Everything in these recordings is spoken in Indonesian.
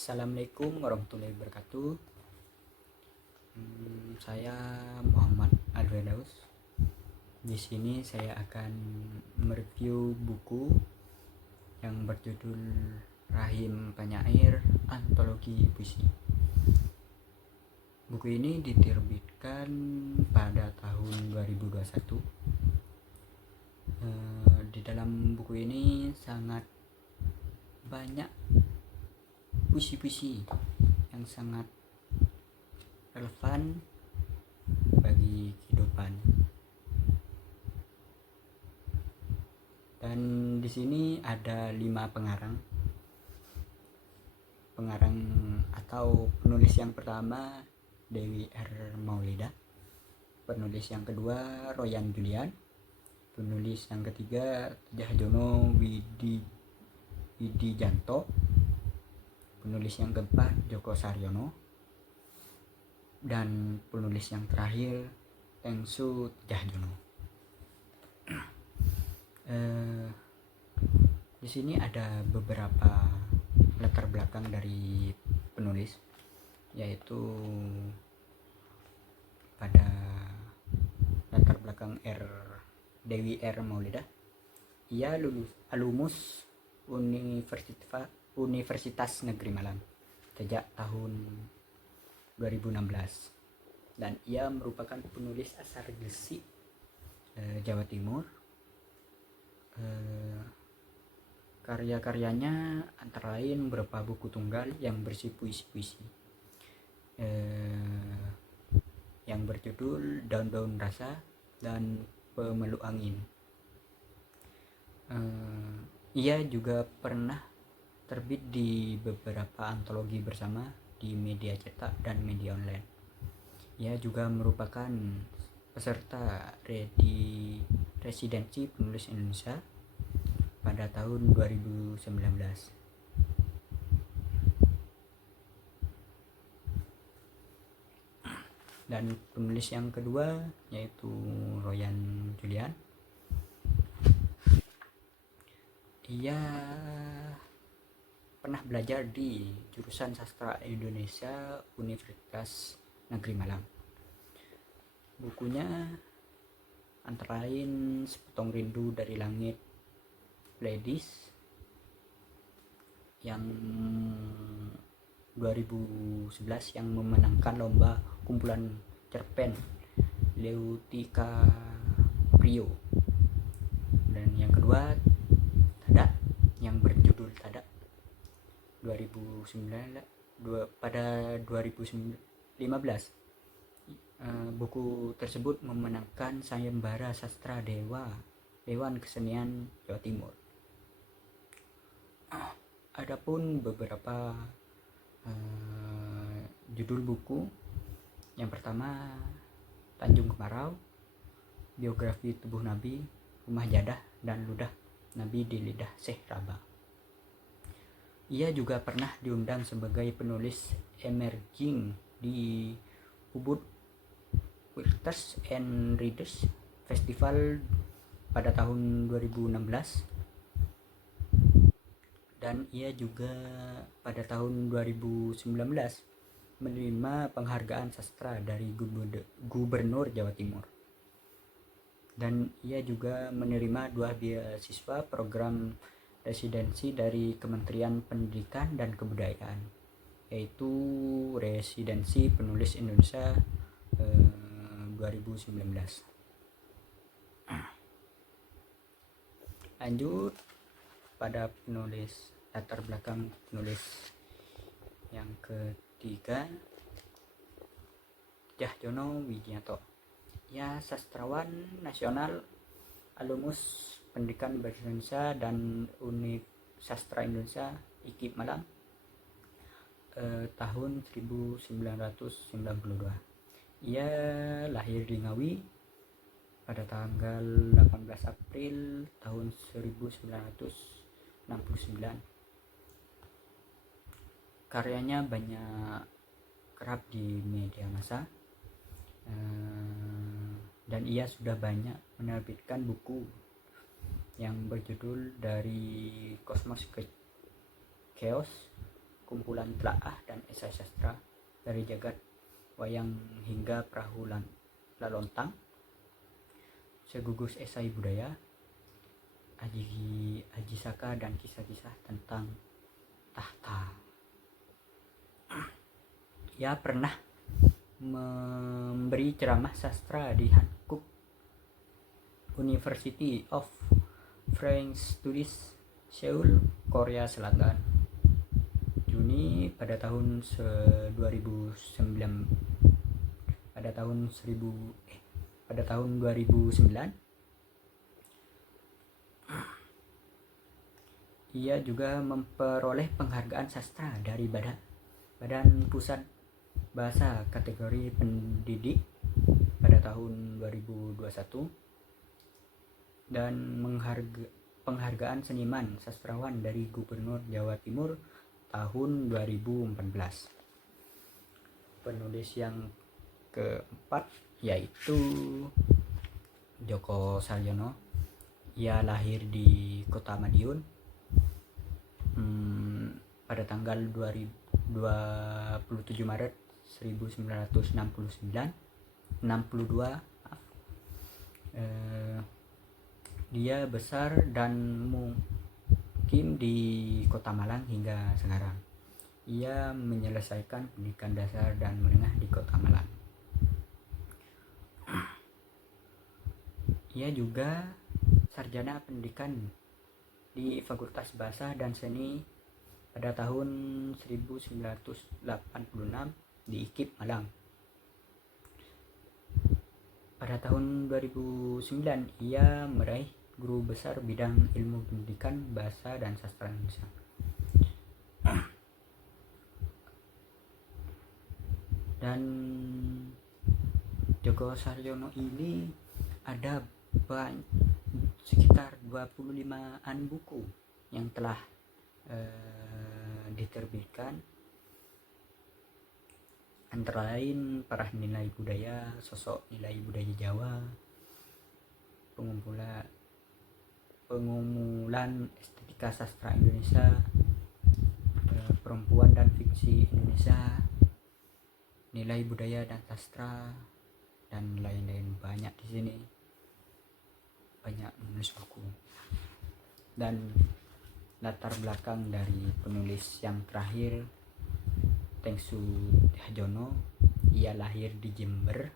Assalamualaikum warahmatullahi wabarakatuh. Saya Muhammad Alwedaus. Di sini saya akan mereview buku yang berjudul Rahim Penyair Antologi Puisi. Buku ini diterbitkan pada tahun 2021. Di dalam buku ini sangat banyak puisi-puisi yang sangat relevan bagi kehidupan. Dan di sini ada 5 pengarang atau penulis yang pertama Dewi R. Maulida, penulis yang kedua Royan Julian, penulis yang ketiga Tjahjono Widijanto, penulis yang keempat Djoko Saryono, dan penulis yang terakhir Tengsu Tjahjono. Di sini ada beberapa latar belakang dari penulis, yaitu pada latar belakang Dewi R. Maulida. Ia alumnus Universitas Negeri Malang sejak tahun 2016, dan ia merupakan penulis asal Gresik, Jawa Timur. Karya-karyanya antara lain berupa buku tunggal yang berisi puisi-puisi yang berjudul Daun-daun Rasa dan Pemeluk Angin. Ia juga pernah terbit di beberapa antologi bersama di media cetak dan media online. Ia juga merupakan peserta residensi penulis Indonesia pada tahun 2019. Dan penulis yang kedua yaitu Royan Julian. Ia pernah belajar di jurusan Sastra Indonesia Universitas Negeri Malang. Bukunya antara lain Sepotong Rindu dari Langit Pledis yang 2011 yang memenangkan lomba kumpulan cerpen Leutika Prio, dan yang kedua Tada yang berjudul Tada 2009 pada 2015. Buku tersebut memenangkan sayembara sastra Dewan Kesenian Jawa Timur. Adapun beberapa judul buku, yang pertama Tanjung Kemarau, Biografi Tubuh Nabi, Rumah Jadah dan Ludah Nabi di Lidah Syekh Raba. Ia juga pernah diundang sebagai penulis emerging di Ubud Writers and Readers Festival pada tahun 2016, dan ia juga pada tahun 2019 menerima penghargaan sastra dari Gubernur Jawa Timur, dan ia juga menerima 2 beasiswa program residensi dari Kementerian Pendidikan dan Kebudayaan, yaitu Residensi Penulis Indonesia 2019. Lanjut pada latar belakang penulis yang ketiga, Tjahjono Widijanto. Ia sastrawan nasional, alumnus Pendidikan Bahasa Indonesia dan Universitas Sastra Indonesia IKIP Malang tahun 1992. Ia lahir di Ngawi pada tanggal 18 April tahun 1969. Karyanya banyak kerap di media massa, dan ia sudah banyak menerbitkan buku yang berjudul Dari Kosmos ke Chaos, kumpulan telaah dan esai sastra dari jagat wayang hingga perahu lalontang, segugus esai budaya, Aji Saka, dan kisah-kisah tentang tahta. Ia pernah memberi ceramah sastra di Hankook University of French Studies, Seoul, Korea Selatan, Juni pada tahun 2009. Pada tahun 2009 ia juga memperoleh penghargaan sastra dari Badan Pusat Bahasa kategori pendidik pada tahun 2021 dan penghargaan seniman sastrawan dari Gubernur Jawa Timur tahun 2014. Penulis yang keempat yaitu Djoko Salyono. Ia lahir di Kota Madiun pada tanggal 27 Maret 1962. Dia besar dan mukim di Kota Malang hingga sekarang. Ia menyelesaikan pendidikan dasar dan menengah di Kota Malang. Ia juga sarjana pendidikan di Fakultas Bahasa dan Seni pada tahun 1986 di IKIP Malang. Pada tahun 2009 ia meraih guru besar bidang ilmu pendidikan bahasa dan sastra Indonesia. Dan Djoko Salyono ini ada sekitar 25-an buku yang telah diterbitkan, antara lain Parah Nilai Budaya, Sosok Nilai Budaya Jawa, Pengumulan Estetika Sastra Indonesia, Perempuan dan Fiksi Indonesia, Nilai Budaya dan Sastra, dan lain-lain. Banyak di sini, banyak menulis buku. Dan latar belakang dari penulis yang terakhir, Tengsu Harjono, ia lahir di Jember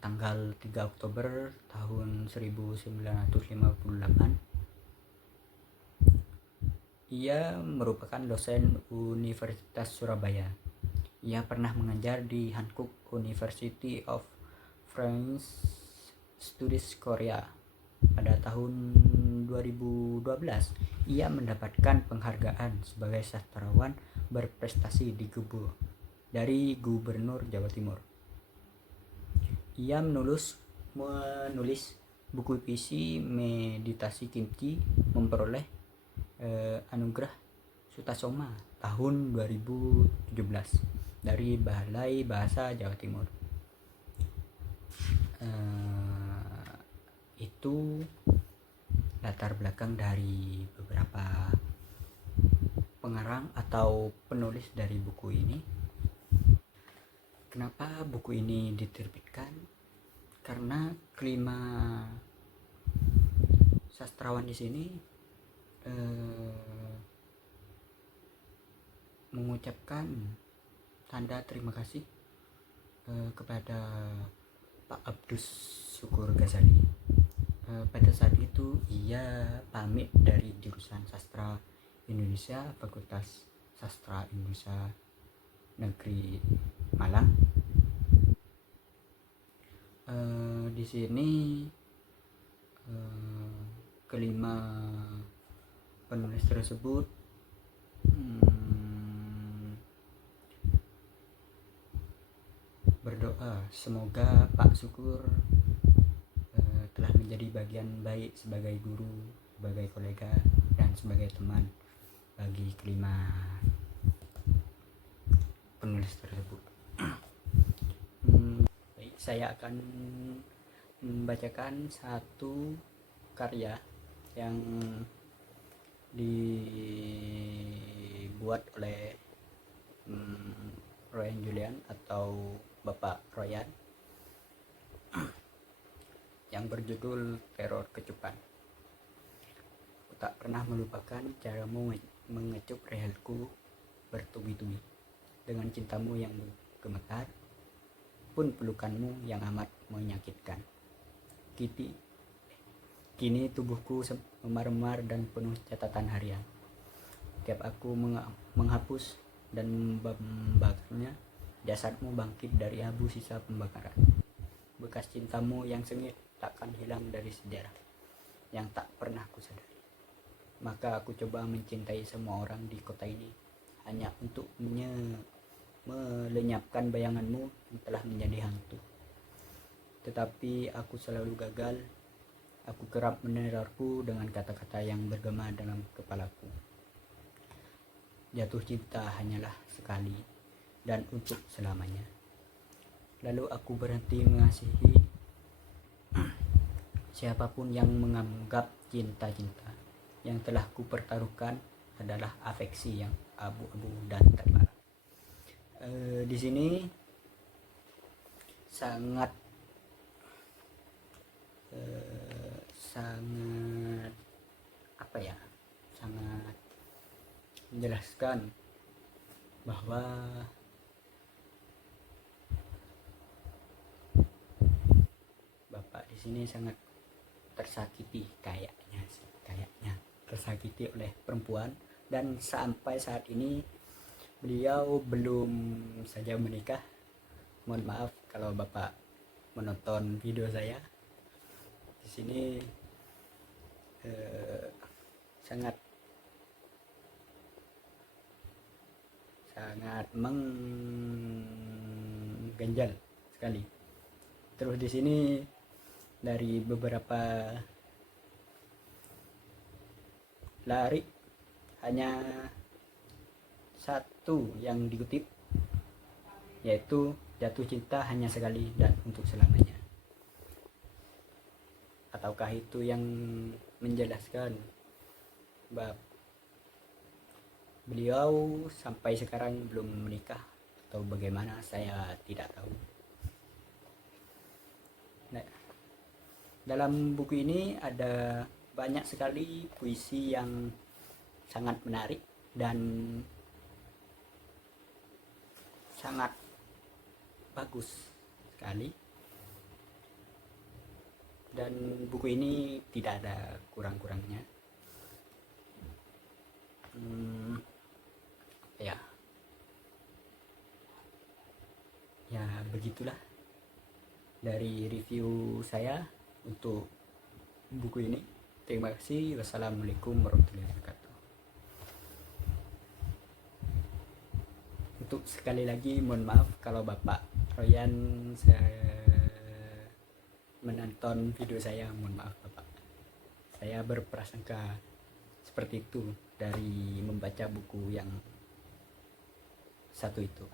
tanggal 3 Oktober tahun 1958. Ia merupakan dosen Universitas Surabaya. Ia pernah mengajar di Hankook University of French Studies, Korea. Pada tahun 2012 ia mendapatkan penghargaan sebagai sastrawan berprestasi dari Gubernur Jawa Timur. Ia menulis buku puisi Meditasi Kimchi, memperoleh anugerah Sutasoma tahun 2017 dari Balai Bahasa Jawa Timur. Itu latar belakang dari beberapa pengarang atau penulis dari buku ini. Kenapa buku ini diterbitkan? Karena kelima sastrawan di sini mengucapkan tanda terima kasih kepada Pak Abdus Syukur Ghazali. Pada saat itu ia pamit dari jurusan Sastra Indonesia, Fakultas Sastra Indonesia Negeri Malang. Di sini kelima penulis tersebut berdoa semoga Pak Syukur telah menjadi bagian baik sebagai guru, sebagai kolega, dan sebagai teman bagi kelima penulis tersebut. Baik, saya akan membacakan satu karya yang dibuat oleh Ryan Julian atau Bapak Royan yang berjudul Teror Kecupan. Aku tak pernah melupakan caramu mengecup rehelku bertubi-tubi. Dengan cintamu yang gemetar, pun pelukanmu yang amat menyakitkan. Kini tubuhku memar-memar dan penuh catatan harian. Tiap aku menghapus dan membakarnya, jasadmu bangkit dari abu sisa pembakaran. Bekas cintamu yang sengit takkan hilang dari sejarah yang tak pernah kusadari. Maka aku coba mencintai semua orang di kota ini hanya untuk melenyapkan bayanganmu yang telah menjadi hantu. Tetapi aku selalu gagal. Aku kerap menerorku dengan kata-kata yang bergema dalam kepalaku. Jatuh cinta hanyalah sekali dan untuk selamanya. Lalu aku berhenti mengasihi siapapun yang menganggap cinta-cinta yang telah kupertaruhkan adalah afeksi yang abu-abu dan terlarang. Di sini sangat sangat menjelaskan bahwa Bapak di sini sangat tersakiti, kayaknya tersakiti oleh perempuan, dan sampai saat ini beliau belum saja menikah. Mohon maaf kalau Bapak menonton video saya. Di sini sangat mengganjal sekali. Terus di sini dari beberapa lari hanya satu yang dikutip, yaitu jatuh cinta hanya sekali dan untuk selamanya. Ataukah itu yang menjelaskan bahwa beliau sampai sekarang belum menikah atau bagaimana, saya tidak tahu. Nah, dalam buku ini ada banyak sekali puisi yang sangat menarik dan sangat bagus sekali, dan buku ini tidak ada kurang-kurangnya. Ya begitulah dari review saya untuk buku ini. Terima kasih. Wassalamualaikum warahmatullahi wabarakatuh. Untuk sekali lagi mohon maaf kalau Bapak Royan menonton video saya. Mohon maaf Bapak, saya berprasangka seperti itu dari membaca buku yang satu itu.